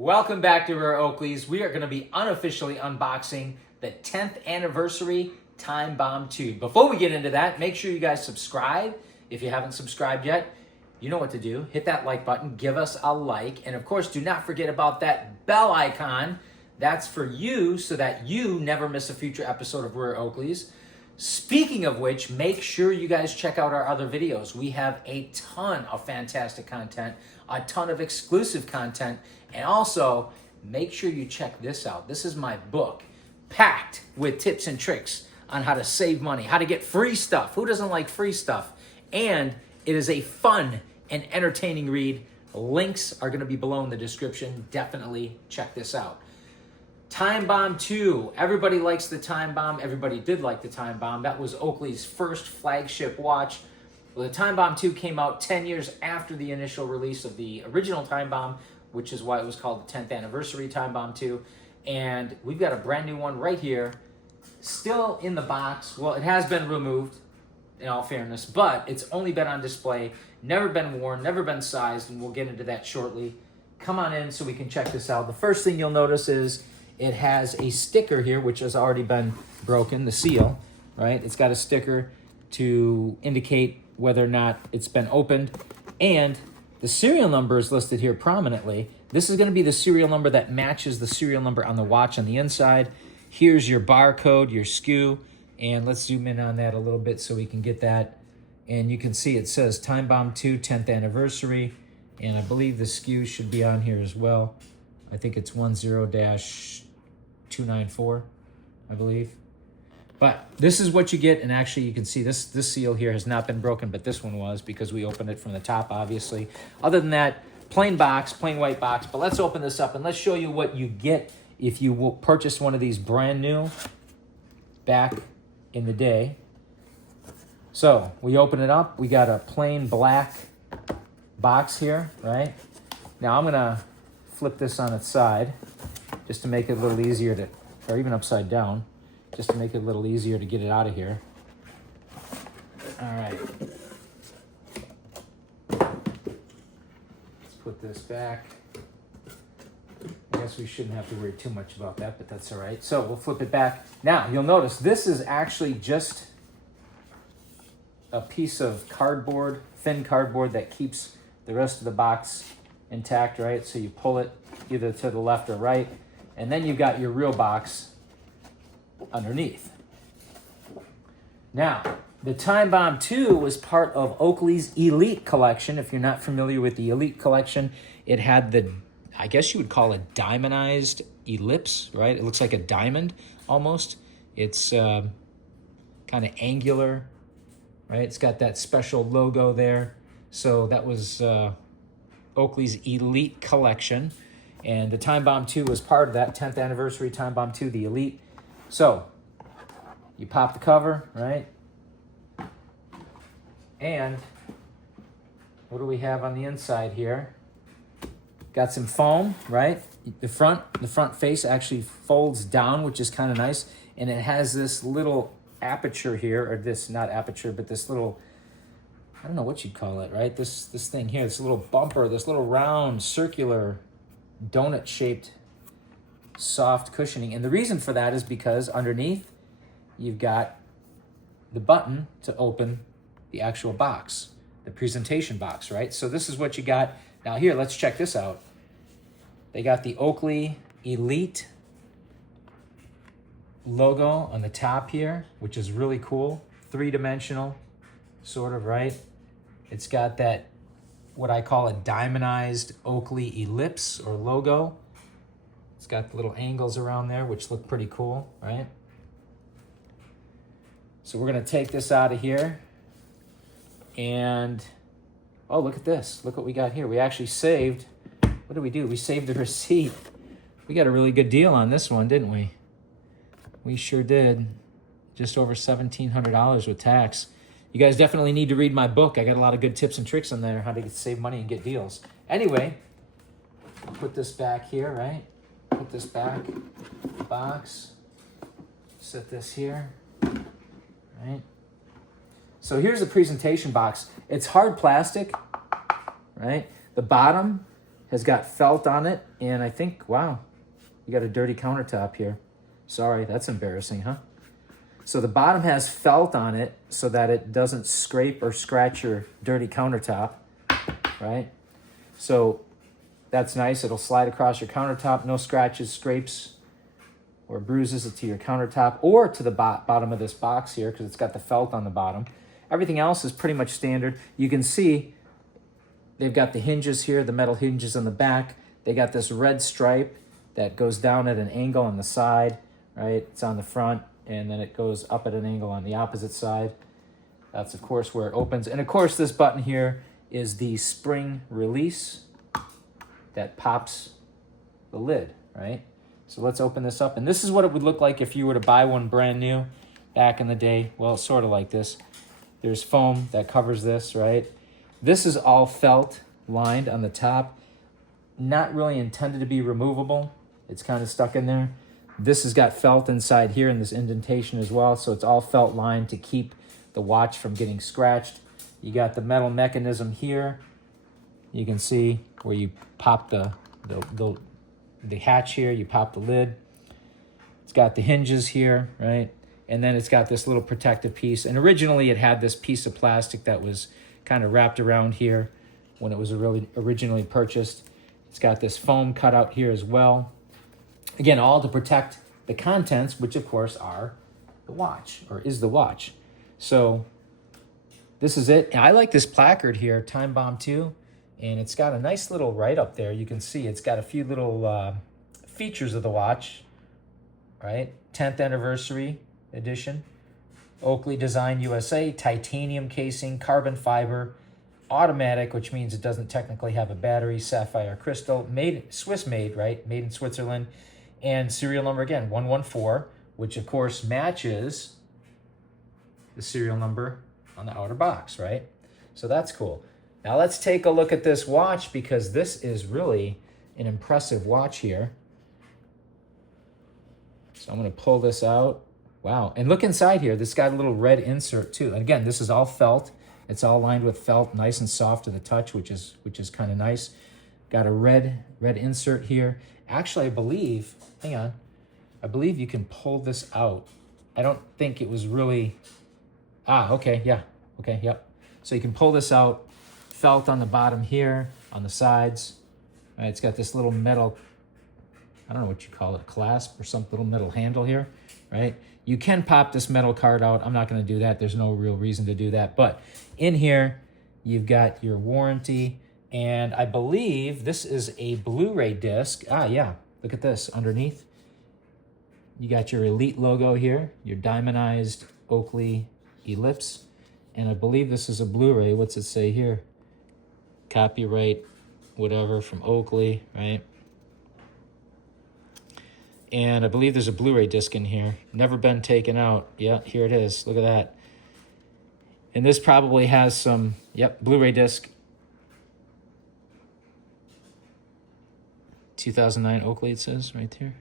Welcome back to our Oakleys. We are going to be unofficially unboxing the 10th anniversary Time Bomb tube. Before we get into that, make sure you guys subscribe. If you haven't subscribed yet, you know what to do. Hit that like button, give us a like, and of course, do not forget about that bell icon. That's for you so that you never miss a future episode of Rare Oakleys. Speaking of which, make sure you guys check out our other videos. We have a ton of fantastic content, a ton of exclusive content, and also make sure you check this out. This is my book, packed with tips and tricks on how to save money, how to get free stuff. Who doesn't like free stuff? And it is a fun and entertaining read. Links are going to be below in the description. Definitely check this out. Time Bomb 2. Everybody likes the Time Bomb. Everybody did like the Time Bomb. That was Oakley's first flagship watch. Well, the Time Bomb 2 came out 10 years after the initial release of the original Time Bomb, which is why it was called the 10th anniversary Time Bomb 2. And we've got a brand new one right here, still in the box. Well, it has been removed, in all fairness, but it's only been on display, never been worn, never been sized, and we'll get into that shortly. Come on in so we can check this out. The first thing you'll notice is it has a sticker here, which has already been broken, the seal, right? It's got a sticker to indicate whether or not it's been opened, and the serial number is listed here prominently. This is going to be the serial number that matches the serial number on the watch on the inside. Here's your barcode, your SKU, and let's zoom in on that a little bit so we can get that. And you can see it says Time Bomb 2 10th anniversary, and I believe the SKU should be on here as well. I think it's 10-294, I believe. But this is what you get, and actually you can see this seal here has not been broken, but this one was because we opened it from the top, obviously. Other than that, plain box, plain white box. But let's open this up and let's show you what you get if you will purchase one of these brand new back in the day. So we open it up. We got a plain black box here, right? Now I'm gonna flip this on its side just to make it a little easier to, or even upside down, just to make it a little easier to get it out of here. All right. Let's put this back. I guess we shouldn't have to worry too much about that, but that's all right. So we'll flip it back. Now, you'll notice this is actually just a piece of cardboard, thin cardboard that keeps the rest of the box intact, right? So you pull it either to the left or right, and then you've got your real box underneath. Now, the Time Bomb 2 was part of Oakley's Elite collection. If you're not familiar with the Elite collection, it had the, I guess you would call it diamondized ellipse, right? It looks like a diamond almost. It's kind of angular, right? It's got that special logo there. So that was Oakley's Elite collection. And the Time Bomb 2 was part of that 10th anniversary Time Bomb 2, the Elite. So you pop the cover, right? And what do we have on the inside here? Got some foam, right? The front face actually folds down, which is kind of nice. And it has this little aperture here, or this, not aperture, but this little, I don't know what you'd call it, right? This thing here, this little bumper, this little round, circular, donut-shaped, soft cushioning. And the reason for that is because underneath, you've got the button to open the actual box, the presentation box, right? So this is what you got. Now here, let's check this out. They got the Oakley Elite logo on the top here, which is really cool. Three-dimensional, sort of, right? It's got that, what I call a diamondized Oakley ellipse or logo. It's got the little angles around there, which look pretty cool, right? So we're gonna take this out of here. And, oh, look at this. Look what we got here. We actually saved, what did we do? We saved the receipt. We got a really good deal on this one, didn't we? We sure did. Just over $1,700 with tax. You guys definitely need to read my book. I got a lot of good tips and tricks on there, how to save money and get deals. Anyway, I'll put this back here, right? Put this back, box, set this here, right? So here's the presentation box. It's hard plastic, right? The bottom has got felt on it, and I think, wow, you got a dirty countertop here. Sorry, that's embarrassing, huh? So the bottom has felt on it so that it doesn't scrape or scratch your dirty countertop, right? So that's nice. It'll slide across your countertop, no scratches, scrapes, or bruises to your countertop or to the bottom of this box here because it's got the felt on the bottom. Everything else is pretty much standard. You can see they've got the hinges here, the metal hinges on the back. They got this red stripe that goes down at an angle on the side, right? It's on the front, and then it goes up at an angle on the opposite side. That's, of course, where it opens. And, of course, this button here is the spring release that pops the lid, right? So let's open this up. And this is what it would look like if you were to buy one brand new back in the day. Well, it's sort of like this. There's foam that covers this, right? This is all felt lined on the top. Not really intended to be removable. It's kind of stuck in there. This has got felt inside here in this indentation as well. So it's all felt lined to keep the watch from getting scratched. You got the metal mechanism here. You can see where you pop the hatch here, you pop the lid. It's got the hinges here, right? And then it's got this little protective piece. And originally it had this piece of plastic that was kind of wrapped around here when it was originally purchased. It's got this foam cut out here as well. Again, all to protect the contents, which of course are the watch, or is the watch. So this is it. And I like this placard here, Time Bomb 2. And it's got a nice little write-up there. You can see it's got a few little features of the watch, right? 10th anniversary edition. Oakley Design USA, titanium casing, carbon fiber, automatic, which means it doesn't technically have a battery, sapphire crystal, Swiss-made, right? Made in Switzerland. And serial number, again, 114, which of course matches the serial number on the outer box, right? So that's cool. Now let's take a look at this watch because this is really an impressive watch here. So I'm going to pull this out. Wow. And look inside here. This got a little red insert too. And again, this is all felt. It's all lined with felt, nice and soft to the touch, which is kind of nice. Got a red insert here. Actually, I believe, hang on, I believe you can pull this out. I don't think it was really, okay, yeah, okay, yep. So you can pull this out. Felt on the bottom here, on the sides. Right, it's got this little metal, I don't know what you call it, clasp or some little metal handle here, right? You can pop this metal card out. I'm not going to do that. There's no real reason to do that. But in here, you've got your warranty. And I believe this is a Blu-ray disc. Yeah, look at this underneath. You got your Elite logo here, your diamondized Oakley ellipse. And I believe this is a Blu-ray. What's it say here? Copyright, whatever, from Oakley, right? And I believe there's a Blu-ray disc in here. Never been taken out. Yeah, here it is. Look at that. And this probably has some, yep, Blu-ray disc. 2009 Oakley, it says right there.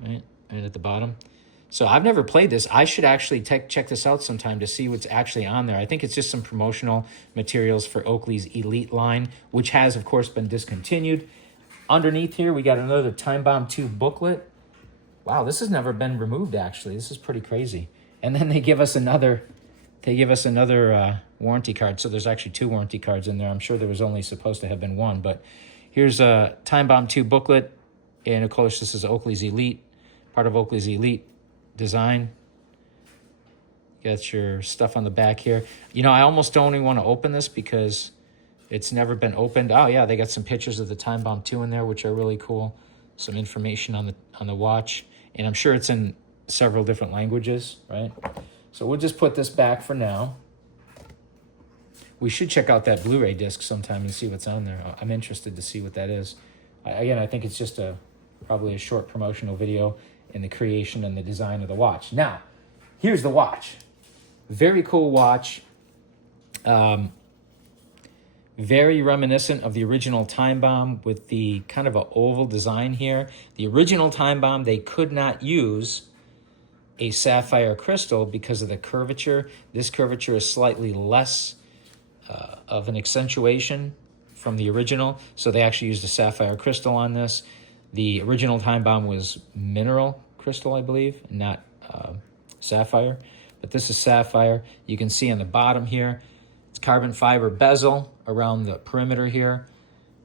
Right at the bottom. So I've never played this. I should actually check this out sometime to see what's actually on there. I think it's just some promotional materials for Oakley's Elite line, which has, of course, been discontinued. Underneath here, we got another Time Bomb 2 booklet. Wow, this has never been removed, actually. This is pretty crazy. And then they give us another warranty card. So there's actually 2 warranty cards in there. I'm sure there was only supposed to have been 1. But here's a Time Bomb 2 booklet. And, of course, this is Oakley's Elite, part of Oakley's Elite design. Got your stuff on the back here. You know, I almost don't even want to open this because it's never been opened. Oh yeah, they got some pictures of the Time Bomb 2 in there, which are really cool. Some information on the watch, and I'm sure it's in several different languages, right? So we'll just put this back for now. We should check out that Blu-ray disc sometime and see what's on there. I'm interested to see what that is. Again, I think it's just probably a short promotional video in the creation and the design of the watch. Now, here's the watch. Very cool watch. Very reminiscent of the original Time Bomb with the kind of an oval design here. The original Time Bomb, they could not use a sapphire crystal because of the curvature. This curvature is slightly less of an accentuation from the original. So they actually used a sapphire crystal on this. The original time bomb was mineral crystal, I believe, not sapphire. But this is sapphire. You can see on the bottom here, it's carbon fiber bezel around the perimeter here.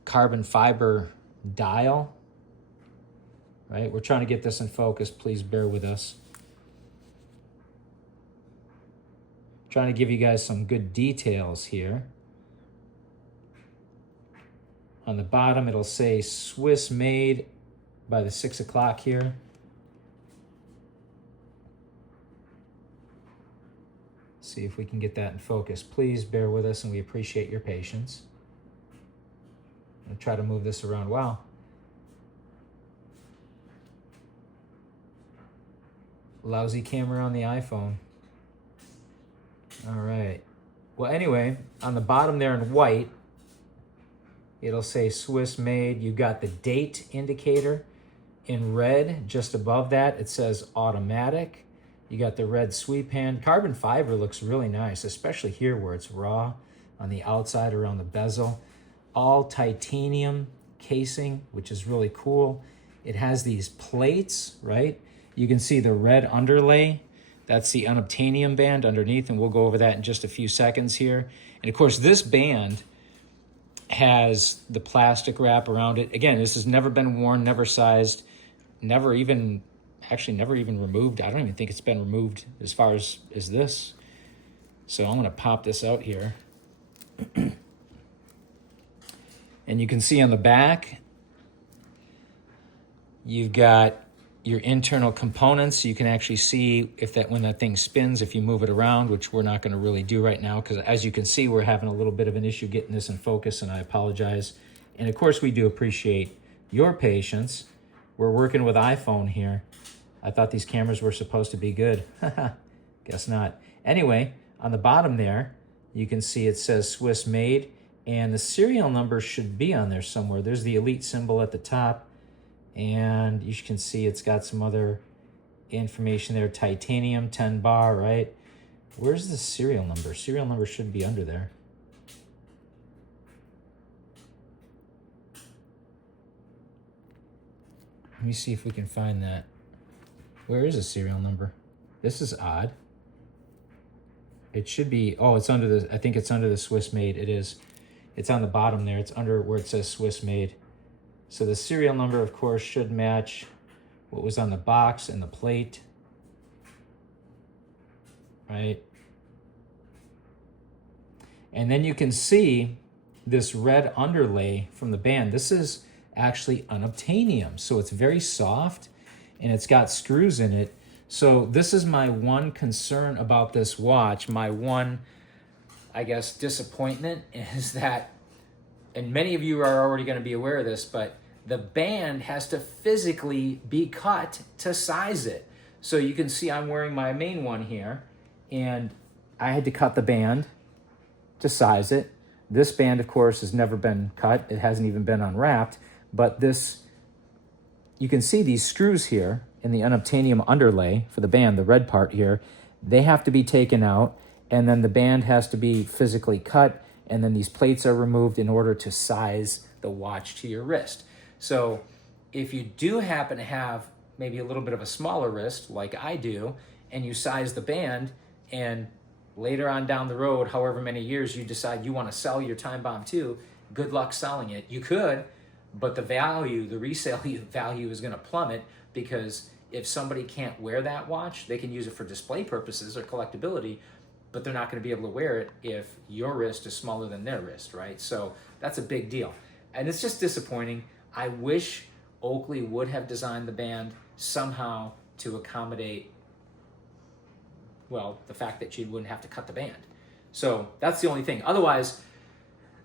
Carbon fiber dial, right? We're trying to get this in focus. Please bear with us. Trying to give you guys some good details here. On the bottom, it'll say Swiss made by the 6 o'clock here. See if we can get that in focus. Please bear with us, and we appreciate your patience. I'll try to move this around. Wow. Lousy camera on the iPhone. All right. Well, anyway, on the bottom there in white, it'll say Swiss made. You got the date indicator. In red, just above that, it says automatic. You got the red sweep hand. Carbon fiber looks really nice, especially here where it's raw on the outside around the bezel. All titanium casing, which is really cool. It has these plates, right? You can see the red underlay. That's the unobtainium band underneath, and we'll go over that in just a few seconds here. And of course, this band has the plastic wrap around it. Again, this has never been worn, never sized, never even removed. I don't even think it's been removed as far as this. So I'm gonna pop this out here. And you can see on the back, you've got your internal components. You can actually see if when that thing spins, if you move it around, which we're not gonna really do right now, because as you can see, we're having a little bit of an issue getting this in focus, and I apologize. And of course, we do appreciate your patience. We're working with iPhone here. I thought these cameras were supposed to be good. Guess not. Anyway, on the bottom there, you can see it says Swiss made, and the serial number should be on there somewhere. There's the Elite symbol at the top, and you can see it's got some other information there. Titanium, 10 bar, right? Where's the serial number? Serial number should be under there. Let me see if we can find that. Where is the serial number? This is odd. It should be, oh, it's under the, I think it's under the Swiss made. It is. It's on the bottom there. It's under where it says Swiss made. So the serial number, of course, should match what was on the box and the plate, right? And then you can see this red underlay from the band. This is actually unobtainium, so it's very soft, and it's got screws in it. So this is my one concern about this watch. My one, I guess, disappointment is that, and many of you are already going to be aware of this, but the band has to physically be cut to size it. So you can see I'm wearing my main one here, and I had to cut the band to size it. This band, of course, has never been cut. It hasn't even been unwrapped, but this, you can see these screws here in the unobtainium underlay for the band, the red part here, they have to be taken out, and then the band has to be physically cut, and then these plates are removed in order to size the watch to your wrist. So if you do happen to have maybe a little bit of a smaller wrist like I do, and you size the band, and later on down the road, however many years, you decide you want to sell your Time Bomb 2, good luck selling it. You could, but the value, the resale value is going to plummet, because if somebody can't wear that watch, they can use it for display purposes or collectability, but they're not going to be able to wear it if your wrist is smaller than their wrist, right? So that's a big deal. And it's just disappointing. I wish Oakley would have designed the band somehow to accommodate, well, the fact that you wouldn't have to cut the band. So that's the only thing. Otherwise,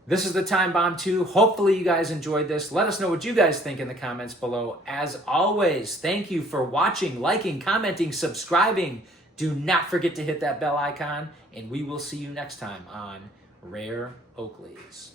this is the Time Bomb 2. Hopefully you guys enjoyed this. Let us know what you guys think in the comments below. As always, thank you for watching, liking, commenting, subscribing. Do not forget to hit that bell icon, and we will see you next time on Rare Oakleys.